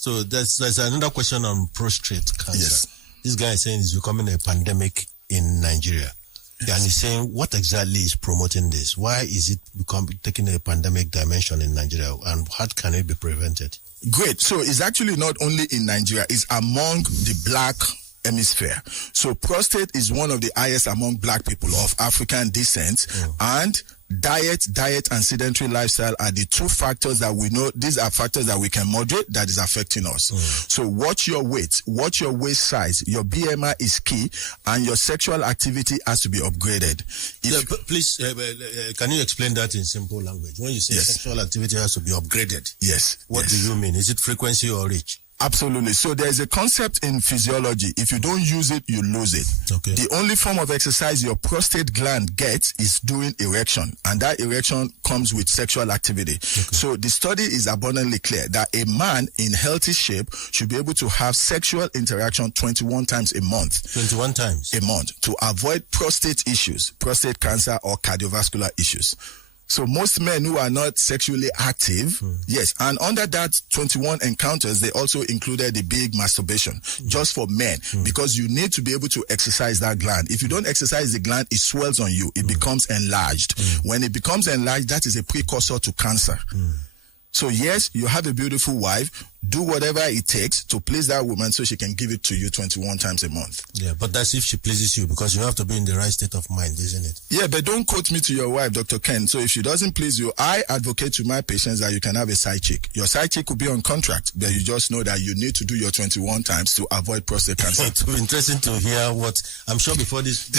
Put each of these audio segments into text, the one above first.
So there's another question on prostate cancer. Yes. This guy is saying it's becoming a pandemic in Nigeria. Yes. And he's saying, what exactly is promoting this? Why is it taking a pandemic dimension in Nigeria? And how can it be prevented? Great. So it's actually not only in Nigeria, it's among the black hemisphere. So prostate is one of the highest among black people of African descent, and diet and sedentary lifestyle are the two factors that we know. These are factors that we can moderate that is affecting us. So watch your weight, watch your waist size, your BMI is key, and your sexual activity has to be upgraded. Please, can you explain that in simple language? When you say sexual activity has to be upgraded, what do you mean? Is it frequency or reach? Absolutely. So there is a concept in physiology. If you don't use it, you lose it. Okay. The only form of exercise your prostate gland gets is during erection. And that erection comes with sexual activity. Okay. So the study is abundantly clear that a man in healthy shape should be able to have sexual interaction 21 times a month. 21 times? A month, to avoid prostate issues, prostate cancer or cardiovascular issues. So most men who are not sexually active, yes, and under that 21 encounters, they also included the big masturbation, just for men, because you need to be able to exercise that gland. If you don't exercise the gland, it swells on you. It becomes enlarged. When it becomes enlarged, that is a precursor to cancer. So yes, you have a beautiful wife. Do whatever it takes to please that woman so she can give it to you 21 times a month. Yeah, but that's if she pleases you, because you have to be in the right state of mind, isn't it? Yeah, but don't quote me to your wife, Dr. Ken. So if she doesn't please you, I advocate to my patients that you can have a side chick. Your side chick will be on contract, but you just know that you need to do your 21 times to avoid prostate cancer. It will be interesting to hear what, I'm sure before this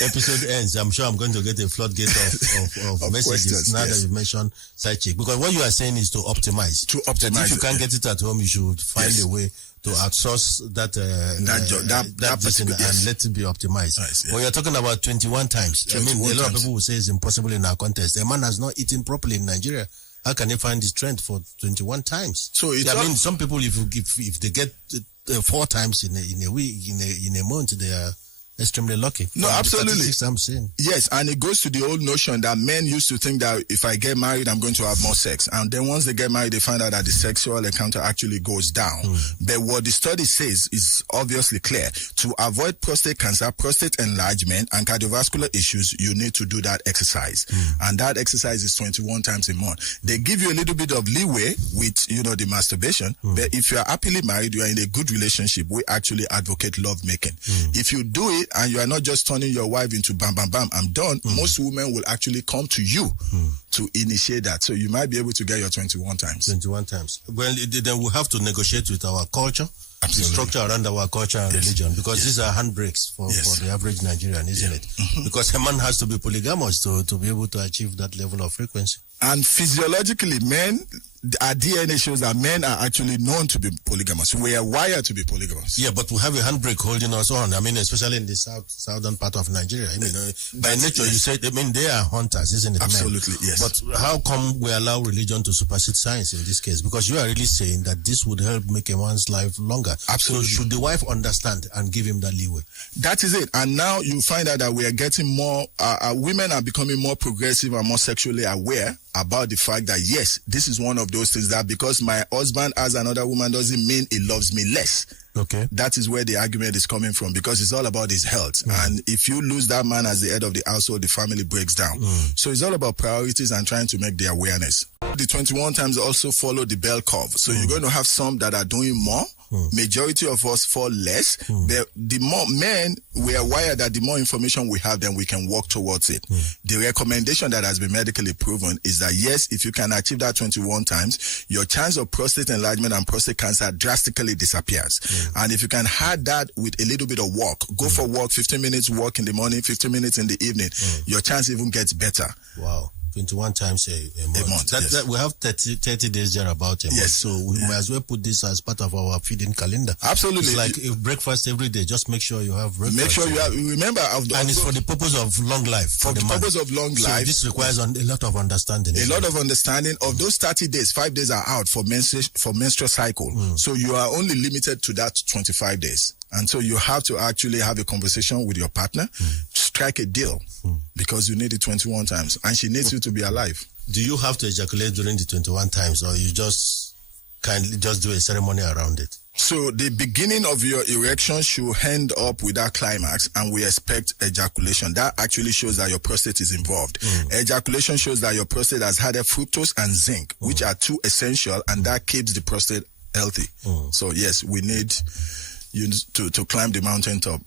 episode ends, I'm sure I'm going to get a floodgate of messages now that you've mentioned side chick. Because what you are saying is to optimize. If you can't get it at home, you should find a way to outsource that person and let it be optimized. When you're talking about 21 times, I mean, a lot of people will say it's impossible in our context. A man has not eaten properly in Nigeria. How can they find his strength for 21 times? So it's I mean, some people, if they get 4 times in a week, in a month, they are extremely lucky. No, absolutely. I'm saying. Yes, and it goes to the old notion that men used to think that if I get married, I'm going to have more sex. And then once they get married, they find out that the sexual encounter actually goes down. But what the study says is obviously clear. To avoid prostate cancer, prostate enlargement, and cardiovascular issues, you need to do that exercise. And that exercise is 21 times a month. They give you a little bit of leeway with, the masturbation. But if you are happily married, you are in a good relationship, we actually advocate love making. If you do it, and you are not just turning your wife into bam, bam, bam, I'm done, most women will actually come to you to initiate that. So you might be able to get your 21 times. 21 times. Well, then we'll have to negotiate with our culture. Absolutely. The structure around our culture and religion, because these are handbrakes for the average Nigerian, isn't it? Because a man has to be polygamous to be able to achieve that level of frequency. And physiologically, men, our DNA shows that men are actually known to be polygamous. We are wired to be polygamous. Yeah, but we have a handbrake holding us on. I mean, especially in the southern part of Nigeria. I mean, by nature, you said, I mean, they are hunters, isn't it? Absolutely, men? Yes. But how come we allow religion to supersede science in this case? Because you are really saying that this would help make a man's life longer. Absolutely. So should the wife understand and give him that leeway? That is it. And now you find out that we are getting more, women are becoming more progressive and more sexually aware about the fact that, yes, this is one of those things that because my husband has another woman doesn't mean he loves me less. Okay. That is where the argument is coming from, because it's all about his health. And if you lose that man as the head of the household, the family breaks down. So it's all about priorities and trying to make the awareness. The 21 times also follow the bell curve. So you're going to have some that are doing more. Majority of us fall less. The more men, we are wired that the more information we have, then we can work towards it. The recommendation that has been medically proven is that, yes, if you can achieve that 21 times, your chance of prostate enlargement and prostate cancer drastically disappears. And if you can add that with a little bit of walk, go for walk, 15 minutes walk in the morning, 15 minutes in the evening, your chance even gets better. Wow. 21 times a month. That we have 30 days there about a month. So we might as well put this as part of our feeding calendar. Absolutely. It's like breakfast every day. Just make sure you have breakfast. Make sure you have, remember. And it's for the purpose of long life. For the purpose of long life. So this requires a lot of understanding. A lot of understanding. Of those 30 days, 5 days are out for menstrual cycle. So you are only limited to that 25 days. And so you have to actually have a conversation with your partner, strike a deal, because you need it 21 times, and she needs you to be alive. Do you have to ejaculate during the 21 times, or you just kindly just do a ceremony around it. So the beginning of your erection should end up with that climax, and we expect ejaculation. That actually shows that your prostate is involved. Ejaculation shows that your prostate has had a fructose and zinc, which are two essential, and that keeps the prostate healthy. So yes, we need you to climb the mountain top.